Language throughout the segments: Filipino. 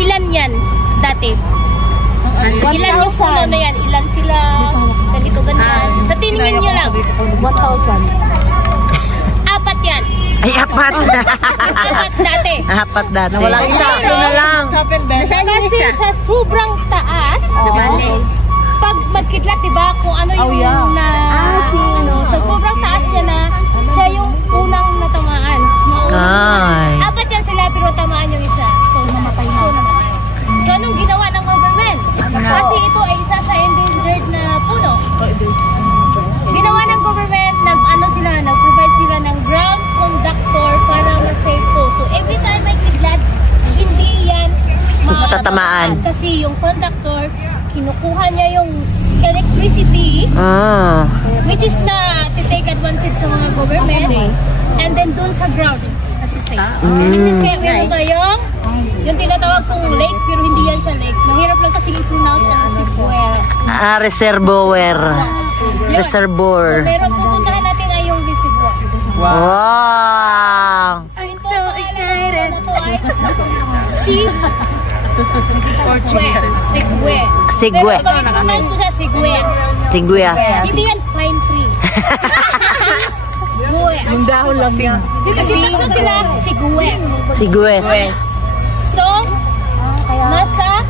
ilan yan dati? Ilan yung puno na yan? Ilan sila? Ganito, ganyan. Sa tiningin nyo lang. 1,000. Apat yan. Ay, apat. Apat dati. Apat dati. Walang isa. Pero, na lang. kasi sa sobrang taas, pag magkidlat, diba, kung ano yung sa sobrang taas niya na, siya yung unang natamaan. Ay. Apat yan sila, pero tamaan yung isa. So, namatay na. So, anong ginawa ng government? Kasi ito ay isa sa endangered na puno. Ginawa ng government, nag-provide sila ng ground conductor para ma-save to. So, every time may kidlat, hindi yan Tatamaan. Kasi yung conductor, kinukuha niya yung electricity, which is na to-take advantage sa mga government, and then dun sa ground, kasi safe. Which is kaya meron tayong yung tinatawag kong lake, pero hindi yan siya lake. Mahirap lang kasi i-pronounce ang reservoir. Reservoir. Reservoir. So, meron pupuntahan natin ay yung reservoir. Wow! I'm so excited! Sigwe. Sigwe. Pero pag i-pronounce ko siya, sigwes. Siguyas. Hindi yan pine tree. Sigwe. Yung dahon lang yan. Kasi tatlo sila, sigwes. Siguyas. So, nasa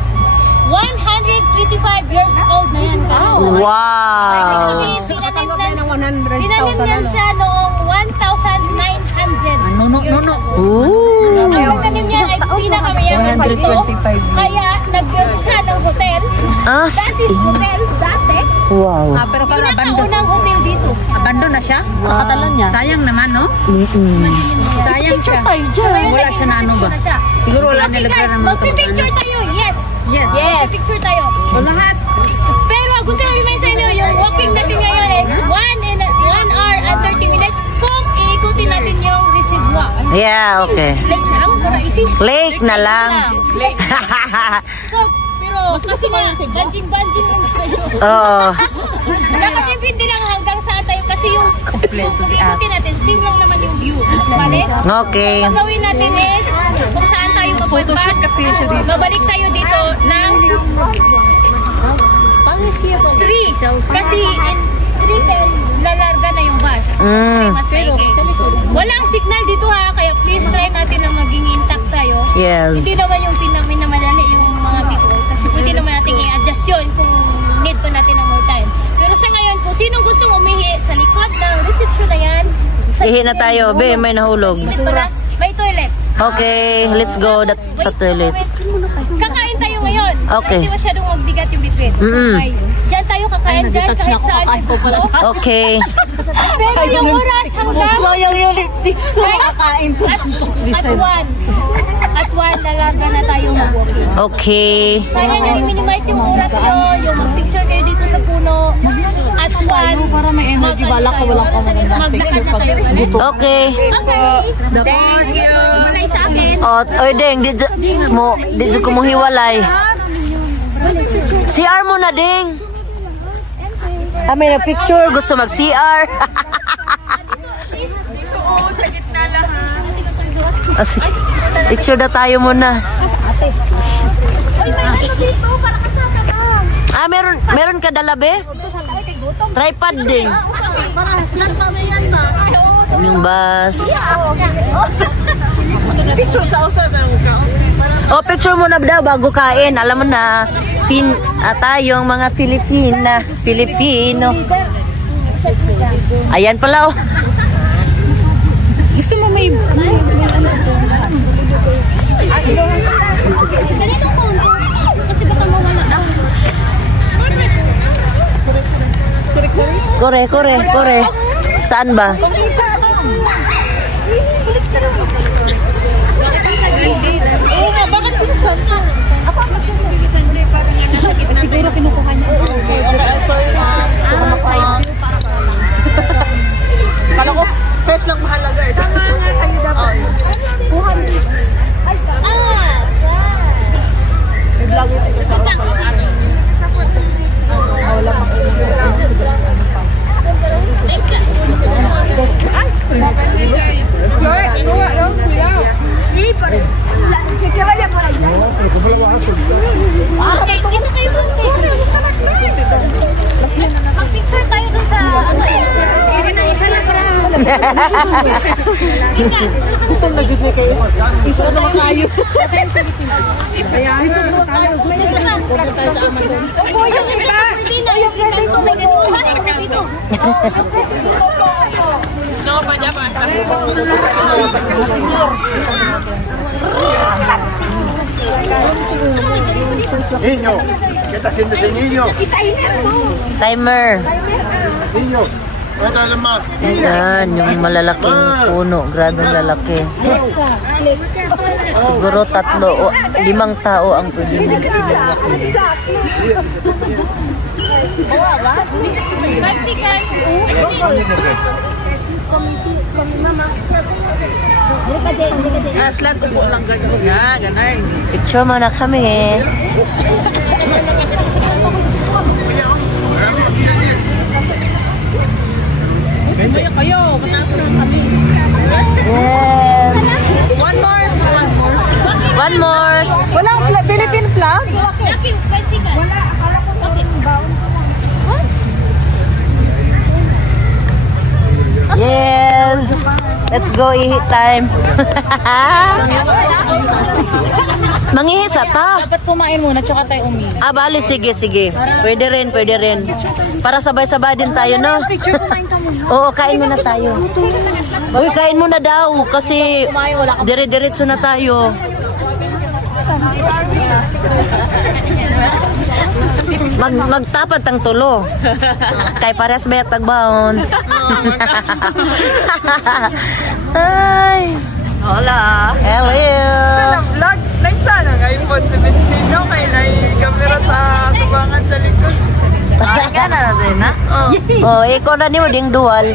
125 years old na yan ka. Wow! Tinanim yan siya noong 1,900. No. Ang pagtanim niya ay pinakamayaman dito. Kaya nag-build siya ng hotel. That is hotel dati. Wow. Pero para Pinakaunang hotel dito. abandon na siya? Sa katalan niya. Sayang naman, no? Sayang siya. Wala siya na ano ba? Siguro wala Okay nila guys, naman. magpipicture tayo. Yes. Magpipicture tayo. Lahat. Pero gusto ko i-remind sa inyo, yung walking natin ngayon is 1 hour and 30 minutes kung iikutin natin yung reservoir. Yeah, okay. Lake na lang, para easy. Lake na lang. So, pero kasi nga, banjing-banjing lang tayo. Oo. Dapat hindi lang hanggang saan tayo kasi yung pag-iikutin natin, same lang naman yung view. Bale? Okay. Ang gawin natin is, kung saan tayo mapunta, mabalik tayo dito ng 3. Kasi in 3:10, lalarga na yung bus. Mas maigi. Walang signal dito ha, kaya please try natin na maging intact tayo. Yes. Hindi naman yung pinaminamadali yung mga people. Kasi pwede naman natin i-adjust yun kung need pa natin ng more time. Pero sa ngayon, kung sinong gustong umihi sa likod ng reception na yan, Ihi na tayo, be, may nahulog. May toilet. Okay, let's go sa toilet. Kakain tayo ngayon. Okay. Hindi masyadong magbigat yung bitbit. So, diyan tayo kakain dyan kahit saan. Okay. Pero yung oras hanggang Yung lipstick. Kakain po. at 1 lalarga na tayo mag-walking. Okay. Kaya nyo i-minimize yung oras nyo, yung mag-picture kayo dito sa puno. At 1, Para may energy, wala ka walang pamagandang maglakad na tayo ulit. Okay. Okay. Thank you. Malay sa akin. Oy, Deng, di ko mo hiwalay. CR mo na, Deng. May na-picture. Gusto mag-CR. Picture na tayo muna. Meron ka dala, be? Tripod din. Yung bus. Picture sa usa na ka. Oh, picture mo na daw bago kain. Alam mo na, tayong mga Filipino. Ayan pala, oh. Gusto mo may Ganito po. Kasi baka mawala. Kore. Saan ba? bakit kasi sa Siguro kinukuha niya. Kala ko, first lang mahalaga eh. Tama nga kayo dapat. Kuha niyo. Nag-vlog ito sa wala pa. Ito nagiging kayo. Isa naman kayo. Isa naman kayo. Punta tayo sa Amazon. Yung iba, pwede na. Yung ganito, may ganito. Dito. Niño, ¿qué está haciendo ese niño? Timer. Niño, ¿dónde está más? Ayan, yung malalaking puno. Grabe lalaki. Siguro 3 o 5 tao ang pwede nila. Mexican. Aslan, tubo lang ganyan. Ganun. Picture mo na kami. Kaya kayo. Yes. One more. One more. Walang Philippine flag? Mexican. Yes. Let's go ihi time. Mangihi sa ta. Dapat kumain muna, tsaka tayo umi. Ah, bali, sige. Pwede rin. Para sabay-sabay din tayo, no? Oo, kain muna tayo. Uy, kain muna daw. Kasi dire-diretso na tayo. Magtapad tang tulo. Kay pares bayat tagbaon. Ay. Hola. Hello. Vlog. Like sana ng iPhone 17 no? Kaya nai-camera sa tubangan sa likod. Ka na natin, ha? Oh, ikaw na niyo ding dual.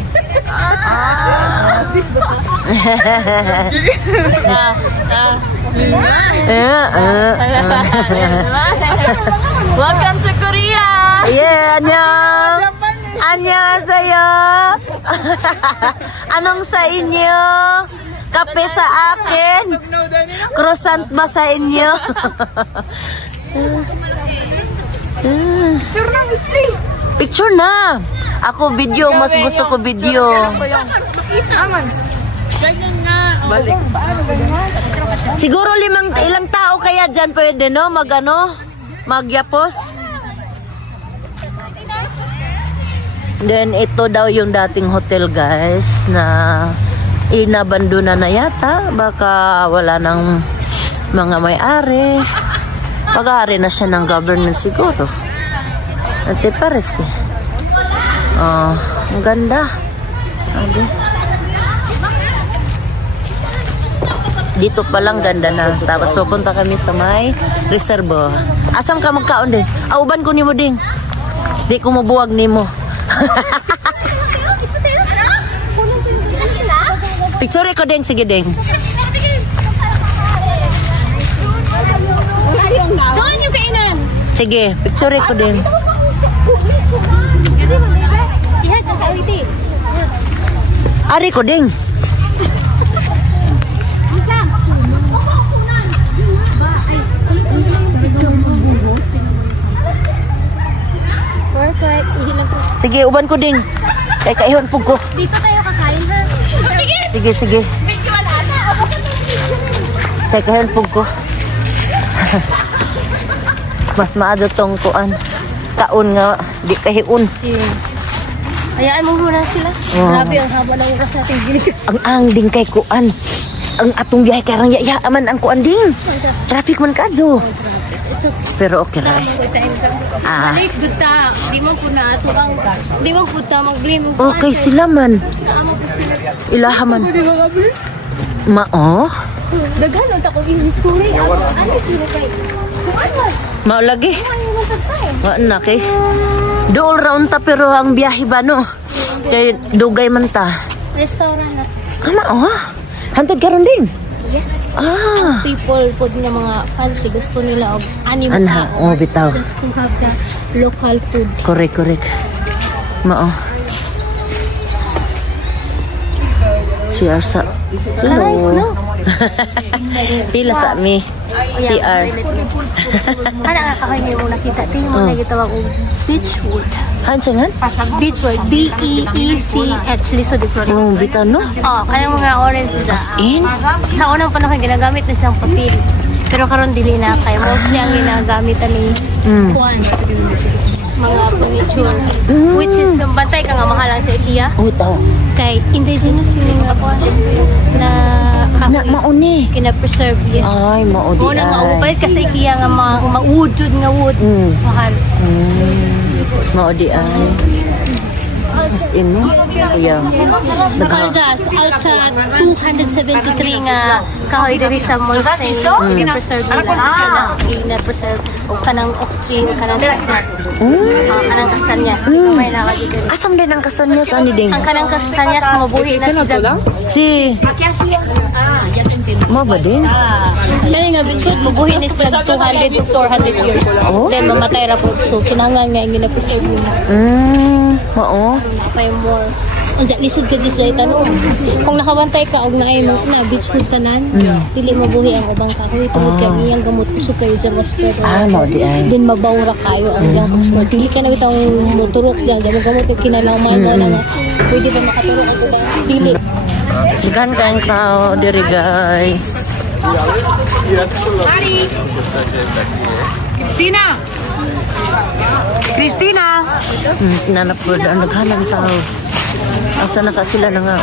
Welcome to Korea! Yeah, annyeong. Annyeonghaseyo. Anong sa inyo? Kape sa akin. Croissant ba sa inyo? Sure na, Misty. Picture na. Ako video, mas gusto ko video. Aman. Ganyan nga. Balik. Siguro ilang tao kaya dyan pwede, no? Magyapos. Then ito daw yung dating hotel, guys, na inabandona na yata. Baka wala ng mga may-ari. Pag-aari na siya ng government siguro. Ate pares eh. Oh, ang ganda. Ade. Dito palang ganda na. Tapos pupunta kami sa may reservo. Asam ka magkaon din? Auban ko nimo ding. Di ko mabuwag nimo. Picture ko ding, sige ding. Doon yung kainan. Sige, picture ko din. Ihat ang kawiti. Ari ko ding. Perfect. Ihilang ko. Sige, uban ko ding. Kay kaihon pug ko. Dito tayo kakain ha. Sige. Kay kaihon pug ko. Mas maado tong kuan. Kaon nga di kahiun. Hayaan mo muna sila. Grabe ang haba ng oras natin ginig. Ang ding kay kuan. Ang atong biyahe kay rang yaya man ang kuan ding. Traffic man kadyo. Pero okay ra. Balik duta. Di mo po na ato bang. Di mo po ta mag-blame. Okay sila man. Ilaha man. Mao? Dagano sa kong history. Ano sila kay? Mao lagi. Wa na kay. Dool round ta pero ang biyahe ba no? Kay dugay man ta. Restaurant na. Mao? Hantod karon ding. Yes. Ah. People po nga mga fancy gusto nila of anime Ana, oh bitaw. to have the local food. Correct. Mao. Si Arsa. Nice, no? Pila sa mi. CR. Ano nga kakahin mo nakita? Tingin mo na gitawag og Beechwood. Hansangan? Beechwood. B-E-E-C-H. Lisod di Florida. Bitaw no? Oh, kaya mga orange na. As in? Sa unang panahon ginagamit na siyang papel. Pero karon dili na kay mostly ang ginagamit ni kuan mga furniture which is bantay ka nga mahal lang sa IKEA. Tao. Kay indigenous ni nga kuan na mauni. kina-preserve yes. Ay, maudi. Muna nga upalit ka sa IKEA nga ma-wood jud nga wood. Mahal. Maudi ay. As in, no? Ayan. Kalgas, out sa 273 nga kahoy diri sa Molsay, gina-preserve nila. Sila, gina-preserve o kanang oak tree, kanang chestnut. Kanang kastanyas. May nakagigil. Asam din ang kasanyas, ani ding? Ang kanang kastanyas, mabuhi na si Jag. Si... Mo ba din? Kaya nga, Beechwood, mabuhi na sila 200 to 400 years. Then, mamatay ra po. So, kinangan nga yung gina-preserve nila. Oo. Napay more. Anja, lisod ka dito dahil tanong. Kung nakabantay ka, og na Beechwood tanan, dili mabuhi ang ubang kahoy. Tungod ka iyang gamot kusog kayo dyan hospital. Maudi ay. Din mabawra kayo ang dyan hospital. Dili ka na itong moturok dyan. Dyan magamot yung kinalaman mo na nga. Pwede ba makaturok ang ubang? Dili. Sigan kayong tao diri guys. Christina! Tinanap ko na naghanap tao. Asa na ka sila na nga.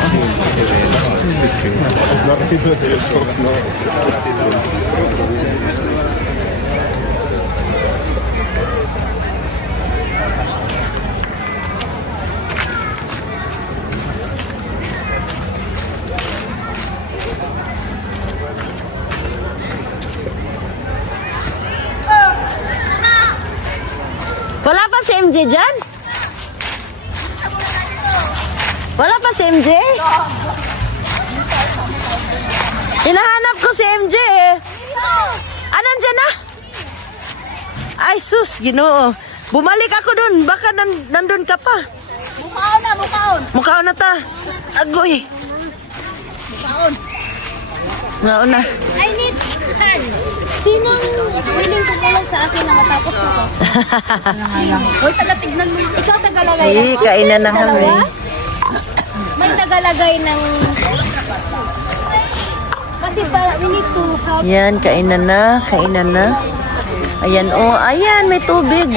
Wala pa si MJ dyan? Wala pa si MJ? Hinahanap ko si MJ eh. Nandyan na? Ay sus, Ginoo. Bumalik ako dun. Baka nandun ka pa. Mukaon na, mukaon. Mukaon na ta. Agoy. Mukaon. Nauna. I need hand. Sinong willing tumulong sa akin na matapos ko to? Hoy, taga-tignan mo. Ikaw tagalagay ng... Kainan na kami. May tagalagay ng... Kasi para, we need to help. Yan, kainan na. Kainan na. Ayan, oh. Ayan, may tubig.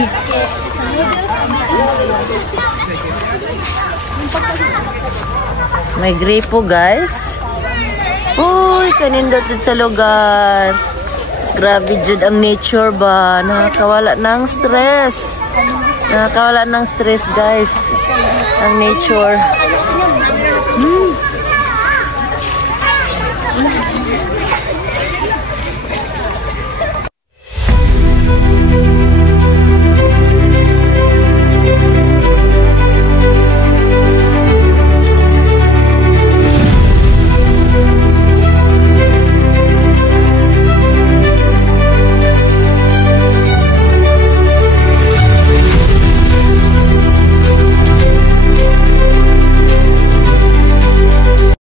May gripo, guys. Uy, kanindot dyan sa lugar. Grabe dyan ang nature ba. Nakakawala ng stress. Nakakawala ng stress, guys. Ang nature.